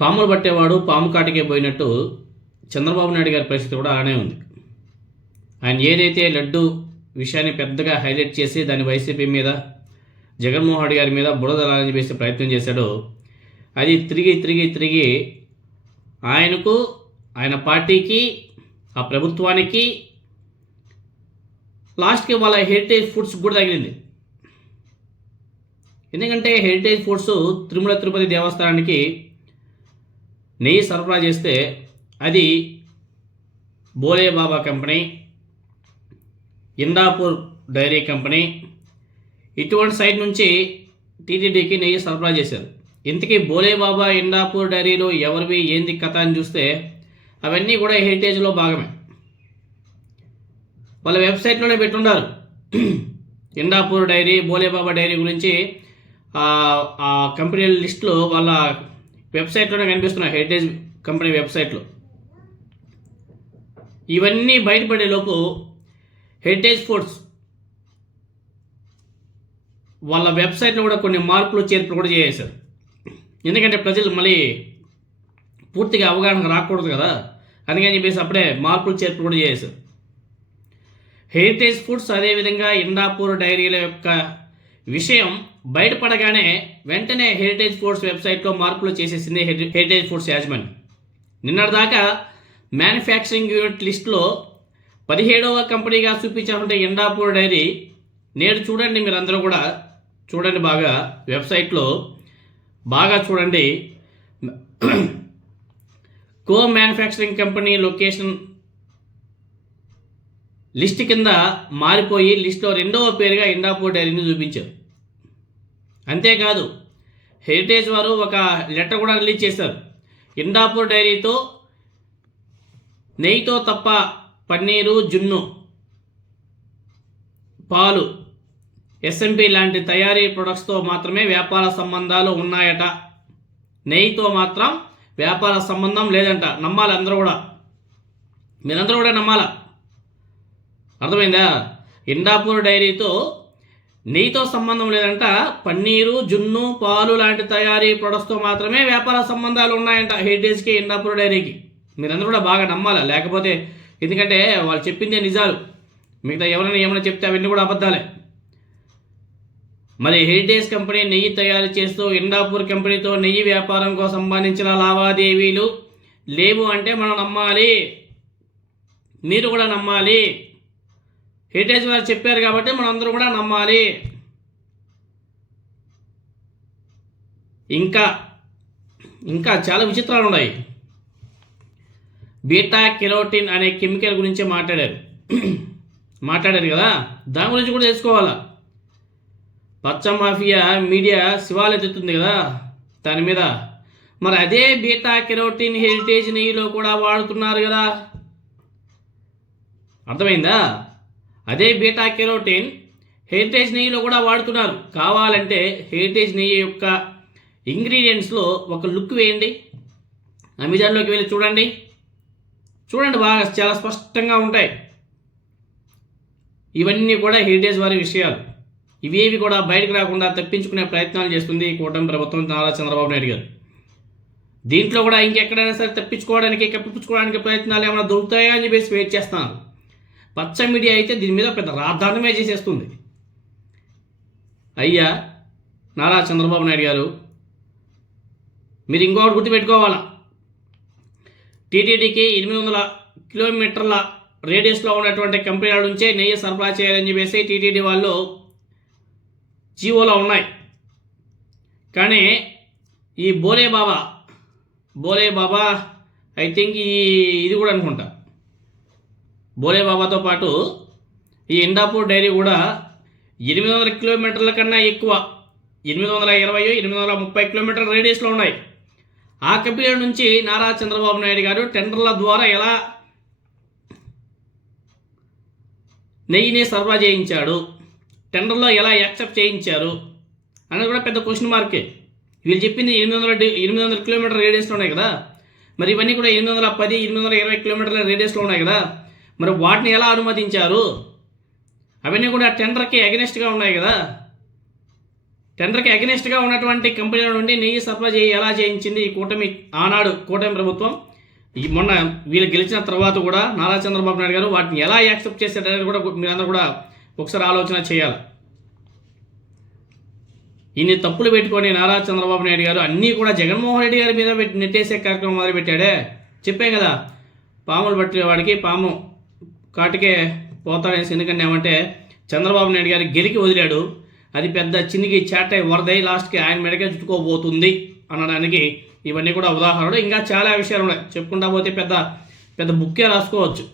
పాములు పట్టేవాడు పాము కాటికే పోయినట్టు చంద్రబాబు నాయుడు గారి పరిస్థితి కూడా ఆనే ఉంది. ఆయన ఏదైతే లడ్డు విషయాన్ని పెద్దగా హైలైట్ చేసి దాన్ని వైసీపీ మీద జగన్మోహన్ రెడ్డి గారి మీద బుడదలాలని చెప్పేసి ప్రయత్నం చేశాడో అది తిరిగి తిరిగి తిరిగి ఆయనకు ఆయన పార్టీకి ఆ ప్రభుత్వానికి లాస్ట్కి వాళ్ళ హెరిటేజ్ ఫుడ్స్ కూడా తగిలింది. ఎందుకంటే హెరిటేజ్ ఫుడ్స్ తిరుమల తిరుపతి దేవస్థానానికి నెయ్యి సరఫరా చేస్తే అది Bhole Baba company Indapur dairy company ఇటువంటి సైడ్ నుంచి టీటీడీకి నెయ్యి సరఫరా చేశారు. ఇంతకీ బోలే బాబా ఇందాపూర్ డైరీలో ఎవరివి ఏంది కథ అని చూస్తే అవన్నీ కూడా హెరిటేజ్లో భాగమే. వాళ్ళ వెబ్సైట్లోనే పెట్టుండారు. ఇందాపూర్ డైరీ బోలేబాబా డైరీ గురించి ఆ కంపెనీల లిస్టులో వాళ్ళ వెబ్సైట్లోనే కనిపిస్తున్నాయి హెరిటేజ్ కంపెనీ వెబ్సైట్లో. ఇవన్నీ బయటపడేలోపు హెరిటేజ్ ఫుడ్స్ వాళ్ళ వెబ్సైట్లో కూడా కొన్ని మార్పులు చేర్పులు కూడా చేసేశారు. ఎందుకంటే ప్రజలు మళ్ళీ పూర్తిగా అవగాహన రాకూడదు కదా. అందుకని చెప్పేసి అప్పుడే మార్పులు చేర్పులు కూడా చేశారు హెరిటేజ్ ఫుడ్స్ అదేవిధంగా ఇండాపూర్ డైరీల యొక్క విషయం బయటపడగానే వెంటనే హెరిటేజ్ ఫోర్స్ వెబ్సైట్లో మార్పులు చేసేసింది హెరిటేజ్ ఫోర్స్ యాజమాన్యం. నిన్నటిదాకా మ్యానుఫ్యాక్చరింగ్ యూనిట్ లిస్ట్లో పదిహేడవ కంపెనీగా చూపించాలంటే ఇండాపూర్ డైరీ నేడు చూడండి మీరందరూ కూడా. చూడండి బాగా వెబ్సైట్లో. బాగా చూడండి. Co manufacturing company location list కింద మారిపోయి లిస్ట్లో రెండవ పేరుగా ఇండాపూర్ డైరీని చూపించారు. అంతేకాదు హెరిటేజ్ వారు ఒక లెటర్ కూడా రిలీజ్ చేశారు. ఇండాపూర్ డైరీతో నెయ్యితో తప్ప పన్నీరు జున్ను పాలు ఎస్ఎంపి లాంటి తయారీ ప్రొడక్ట్స్తో మాత్రమే వ్యాపార సంబంధాలు ఉన్నాయట. నెయ్యితో మాత్రం వ్యాపార సంబంధం లేదంట. నమ్మాలి అందరూ కూడా. మీరందరూ కూడా నమ్మాలా? అర్థమైందా? ఇండాపూర్ డైరీతో నెయ్యితో సంబంధం లేదంట. పన్నీరు జున్ను పాలు లాంటి తయారీ ప్రొడక్ట్స్తో మాత్రమే వ్యాపార సంబంధాలు ఉన్నాయంట హెరిటేజ్కి ఇండాపూర్ డైరీకి. మీరందరూ కూడా బాగా నమ్మాలి? లేకపోతే ఎందుకంటే వాళ్ళు చెప్పిందే నిజాలు. మిగతా ఎవరైనా ఏమైనా చెప్తే అవన్నీ కూడా అబద్ధాలే. మరి హెరిటేజ్ కంపెనీ నెయ్యి తయారు చేస్తూ ఇండాపూర్ కంపెనీతో నెయ్యి వ్యాపారంకు సంబంధించిన లావాదేవీలు లేవు అంటే మనం నమ్మాలి. మీరు కూడా నమ్మాలి. హెరిటేజ్ వారు చెప్పారు కాబట్టి మనందరూ కూడా నమ్మాలి. ఇంకా ఇంకా చాలా విచిత్రాలు ఉన్నాయి. బీటా కెరోటిన్ అనే కెమికల్ గురించి మాట్లాడారు. మాట్లాడారు కదా? దాని గురించి కూడా తెలుసుకోవాలా? పచ్చ మాఫియా మీడియా శివాలెత్తుతుంది కదా? దాని మీద. మరి అదే బీటా కెరోటిన్ హెరిటేజ్ నెయ్యిలో కూడా వాడుతున్నారు కదా? అర్థమైందా? అదే బీటా కెరోటిన్ హెరిటేజ్ నెయ్యిలో కూడా వాడుతున్నారు. కావాలంటే హెరిటేజ్ నెయ్యి యొక్క ఇంగ్రీడియంట్స్లో ఒక లుక్ వేయండి. అమెజాన్లోకి వెళ్ళి చూడండి. చూడండి బాగా చాలా స్పష్టంగా ఉంటాయి. ఇవన్నీ కూడా హెరిటేజ్ వారి విషయాలు. ఇవేవి కూడా బయటకు రాకుండా తప్పించుకునే ప్రయత్నాలు చేస్తుంది ఈ కూటమి ప్రభుత్వం నారా చంద్రబాబు నాయుడు గారు. దీంట్లో కూడా ఇంకెక్కడైనా సరే తప్పించుకోవడానికి కప్పించుకోవడానికి ప్రయత్నాలు ఏమైనా దొరుకుతాయా అని చెప్పేసి వెయిట్ చేస్తాను పచ్చ మీడియా అయితే దీని మీద పెద్ద రాద్ధాంతమే చేసేస్తుంది. అయ్యా నారా చంద్రబాబు నాయుడు గారు మీరు ఇంకొకటి గుర్తుపెట్టుకోవాలా? టీటీడీకి ఎనిమిది వందల కిలోమీటర్ల రేడియస్లో ఉన్నటువంటి కంపెనీల నుంచే నెయ్యి సరఫరా చేయాలని చెప్పేసి టీటీడీ వాళ్ళు జీవోలో ఉన్నాయి. కానీ ఈ బోలే బాబా బోలే బాబా ఐ థింక్ ఈ ఇది కూడా అనుకుంటా. బోలే బాబాతో పాటు ఈ ఇండాపూర్ డైరీ కూడా ఎనిమిది వందల కిలోమీటర్ల కన్నా ఎక్కువ ఎనిమిది వందల ఇరవై ఎనిమిది వందల ముప్పై కిలోమీటర్ల రేడియస్లో ఉన్నాయి. ఆ కంపెనీ నుంచి నారా చంద్రబాబు నాయుడు గారు టెండర్ల ద్వారా ఎలా నెయ్యిని సరఫరా చేయించాడు టెండర్లో ఎలా యాక్సెప్ట్ చేయించారు అనేది కూడా పెద్ద క్వశ్చన్ మార్కే వీళ్ళు చెప్పింది ఎనిమిది వందల ఎనిమిది వందల కిలోమీటర్ రేడియస్లో ఉన్నాయి కదా. మరి ఇవన్నీ కూడా ఎనిమిది వందల పది ఎనిమిది వందల ఇరవై కిలోమీటర్ల రేడియస్లో ఉన్నాయి కదా. మరి వాటిని ఎలా అనుమతించారు? అవన్నీ కూడా టెండర్కి అగెనిస్ట్గా ఉన్నాయి కదా. టెండర్కి అగెనిస్ట్గా ఉన్నటువంటి కంపెనీల నుండి నెయ్యి సరఫరా చేయి ఎలా చేయించింది ఈ కూటమి ఆనాడు కూటమి ప్రభుత్వం? ఈ మొన్న వీళ్ళు గెలిచిన తర్వాత కూడా నారా చంద్రబాబు నాయుడు గారు వాటిని ఎలా యాక్సెప్ట్ చేశారనేది కూడా మీరందరూ కూడా ఒకసారి ఆలోచన చేయాలి. ఇన్ని తప్పులు పెట్టుకొని నారా చంద్రబాబు నాయుడు గారు అన్నీ కూడా జగన్మోహన్ రెడ్డి గారి మీద పెట్టి నెట్టేసే కార్యక్రమం మొదలు పెట్టాడే చెప్పాం కదా. పాములు పట్టేవాడికి పాము కాటికే పోతాడనేసి ఎందుకంటే ఏమంటే చంద్రబాబు నాయుడు గారి గెలికి వదిలాడు. అది పెద్ద చిన్నికి చాటై వరదై లాస్ట్కి ఆయన మెడకే చుట్టుకోబోతుంది అనడానికి ఇవన్నీ కూడా ఉదాహరణలు. ఇంకా చాలా విషయాలు ఉన్నాయి. చెప్పుకుంటా పోతే పెద్ద పెద్ద బుక్కే రాసుకోవచ్చు.